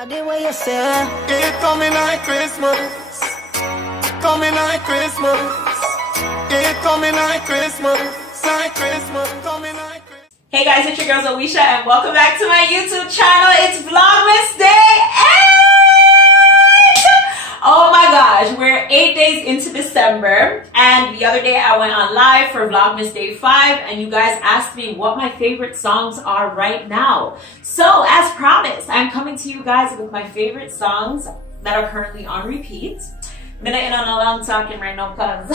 I did what you said. It coming like Christmas. Coming like Christmas. It coming like Christmas. Like Christmas. Coming like Christmas. Hey guys, it's your girl Zoeshaaa and welcome back to my YouTube channel. It's Vlogmas Day 8! Oh my gosh, we're 8 days into December, and the other day I went on live for Vlogmas Day 5 and you guys asked me what my favorite songs are right now. So as promised, I'm coming to you guys with my favorite songs that are currently on repeat. I'm gonna end on a long talking right now because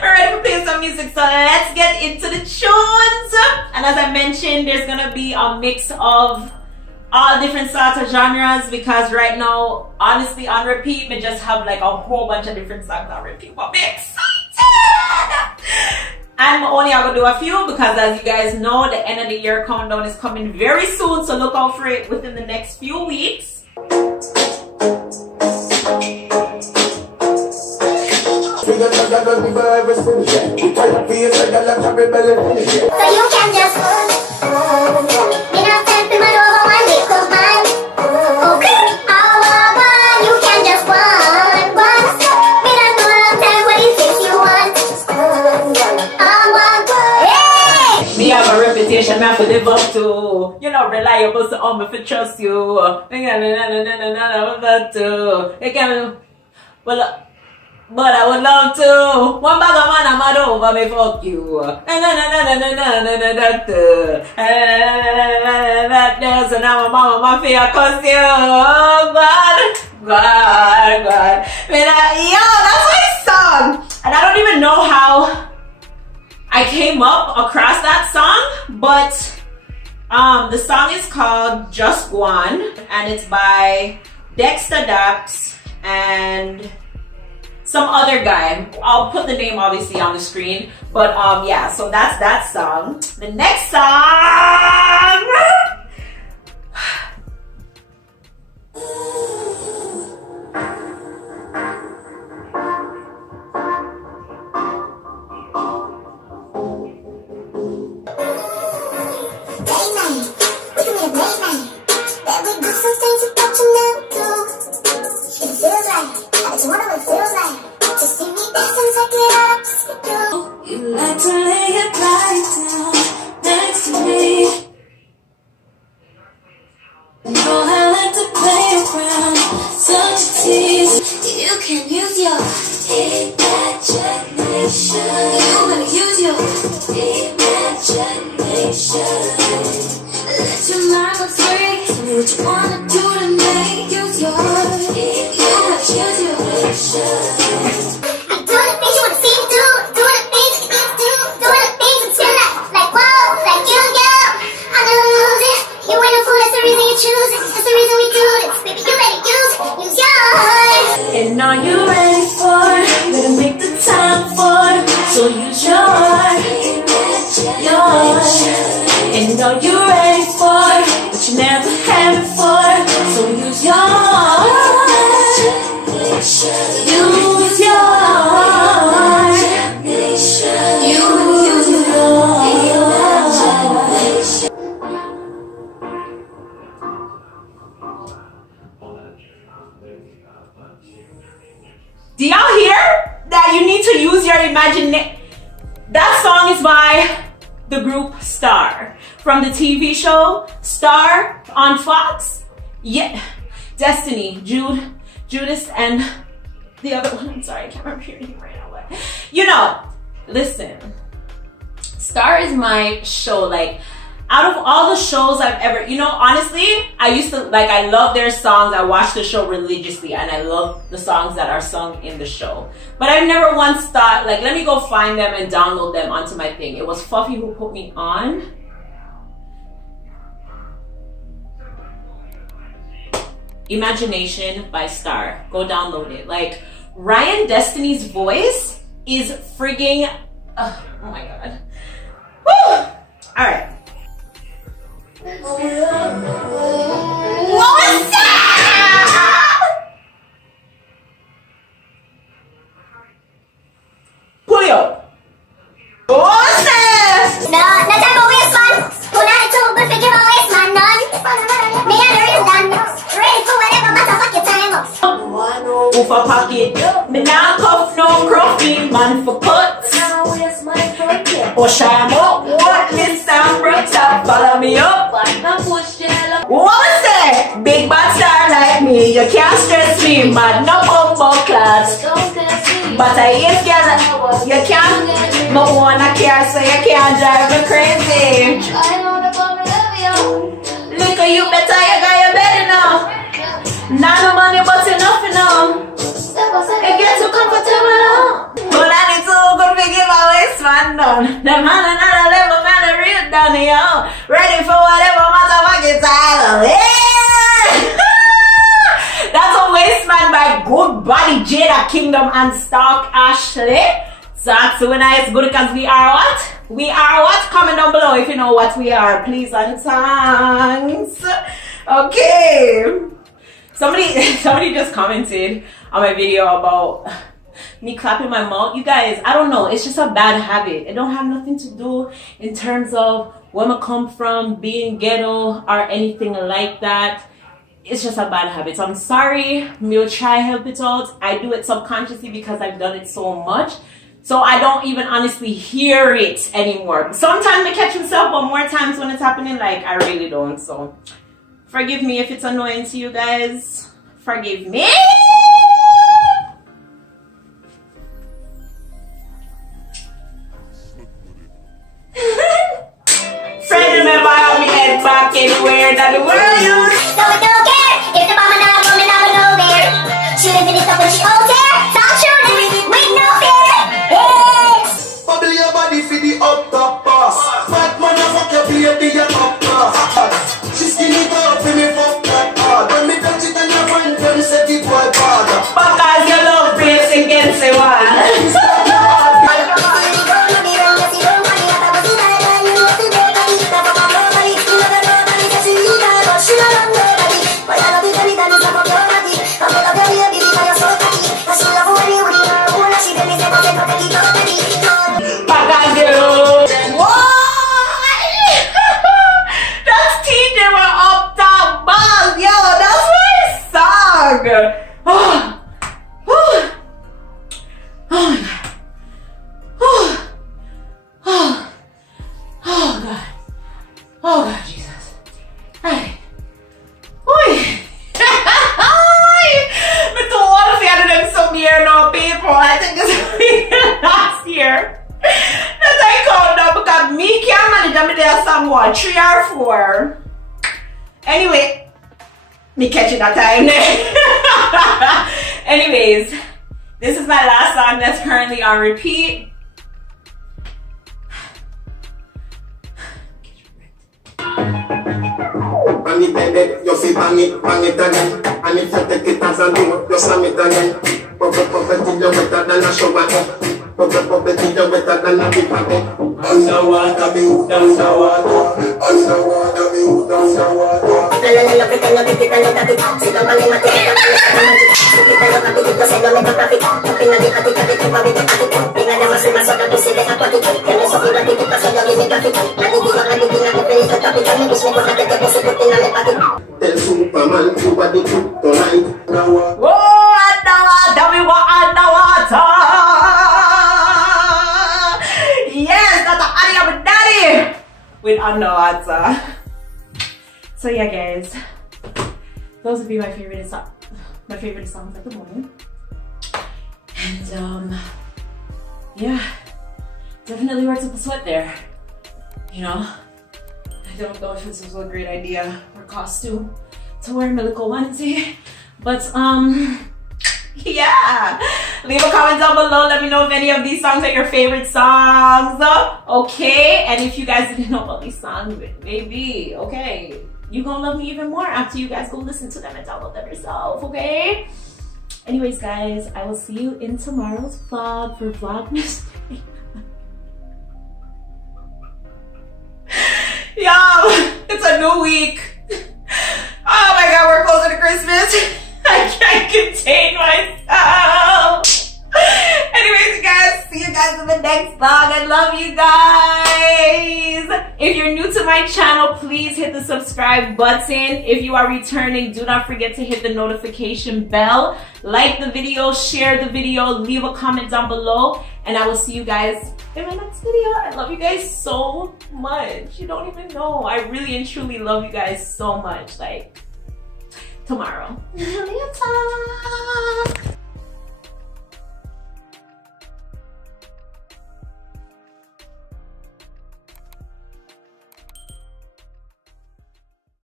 we're ready to play some music, so let's get into the tunes. And as I mentioned, there's gonna be a mix of all different sorts of genres because right now, honestly, on repeat, we just have like a whole bunch of different songs on repeat. But I'm excited! I'm only gonna do a few because, as you guys know, the end of the year countdown is coming very soon, so look out for it within the next few weeks. So you can just me have a reputation, I have to live up to. You know, reliable, so I'm to trust you. But I would love to. One bag of man, I'm mad over me, fuck you. So now my mama, my fear, cause you. God. Yo, that's my song. And I don't even know how I came up across that song, but the song is called Just One, and it's by Dexter Daps and some other guy. I'll put the name obviously on the screen, but yeah, so that's that song. The next song, you like to lay your body down next to me. Know I like to play around, such a tease. You can use your imagination. You wanna use your imagination. Let your mind go free. Tell me what you wanna do tonight. Use your imagination. and are you ready for it? Better make the time for it. So use yours. And are you ready for it? But you never had before. So use yours. Use yours. Use yours. Do y'all hear that you need to use your imagination? That song is by the group Star from the TV show Star on Fox. Yeah, Destiny, Judas, and the other one. I'm sorry, I can't remember your name right now. But you know, listen, Star is my show. Like, out of all the shows I've ever, you know, honestly, I used to, like, I love their songs. I watch the show religiously and I love the songs that are sung in the show. But I've never once thought, like, let me go find them and download them onto my thing. It was Fuffy who put me on. Imagination by Star. Go download it. Like, Ryan Destiny's voice is frigging, oh my God. Woo! All right. What was that? Pull it up. What's that? No, no time for waste man. Who not to but figure out waste man none. Me and the real done. move for pocket. Me nah cuff no crofty, man for cut. Oh, shine up, what this time broke up, follow me up. What say? Big bad star like me, you can't stress me, mad no bumbo class. But I ain't scared, you can't, no one I care, so you can't drive me crazy. Look at you better, you got your better now. Not no money, but enough now. It gets too comfortable now. But I need to go to give my waist man down. The man another level, man a real down yo. Ready for whatever motherfucking title. Yeah! That's a waist man by Good Body Jada Kingdom and Stock Ashley. So actually it's good because we are what? We are what? Comment down below if you know what we are. Please and thanks. Okay. Somebody just commented on my video about me clapping my mouth. You guys, I don't know. It's just a bad habit. It don't have nothing to do in terms of where I come from, being ghetto or anything like that. It's just a bad habit. So I'm sorry. We'll try help it out. I do it subconsciously because I've done it so much. So I don't even honestly hear it anymore. Sometimes I catch myself, but more times when it's happening, like I really don't. So forgive me if it's annoying to you guys. Forgive me. Friend, remember how we head back anywhere that the world used. So I don't care if the mama not coming out of nowhere. She lives in it up when she out there. Sound sure living with no fear. Hey! Bubble your body for the up top boss. Fat man a fuck your baby your top boss. She skinny girl for me fuck that hard. When me touch it and your friend them say the boy bad. Because you love praise against the one. Somewhat 3 or 4. Anyway, me catch it that time. Anyways, this is my last song that's currently on repeat. Bang it, baby, you feel bang it again. And if you take it as a load, you slam it again. Pop it till you're wetter than a shower head. Pop it till you're wetter than a big packet. Underwater, me hook down the water. Underwater, me hook down the water. La la la la, pretend you pick it and you tap it. Sit down on the mat, take it up and it's magic. Pick it and you pop it, you say no make a profit. Up in the attic, you pop it, you pop it. Bring a demo, see my soda, you see the aquatic. Tell me something that you pick, so you give me traffic. And the thing at the place, you tap it. And me wish me could have take a pussy, put in a pocket. Tell Superman you what they do tonight. Whoa, underwater, we were underwater. Yes, that's the audio of daddy with underwater. So yeah, guys, those would be my favorite songs at the moment. And yeah, definitely worth up a sweat there. You know, I don't know if this was a great idea or costume to wear my little onesie, but yeah, leave a comment down below. Let me know if any of these songs are your favorite songs. Okay, and if you guys didn't know about these songs, maybe okay, you gonna love me even more after you guys go listen to them and download them yourself. Okay, anyways guys, I will see you in tomorrow's vlog for Vlogmas. Yo, it's a new week. Oh my god, we're closer to Christmas. I can't contain myself. Anyways, you guys, see you guys in the next vlog. I love you guys. If you're new to to my channel, please hit the subscribe button. If you are returning, do not forget to hit the notification bell. Like the video, share the video, leave a comment down below, and I will see you guys in my next video. I love you guys so much. You don't even know. I really and truly love you guys so much. Like, tomorrow.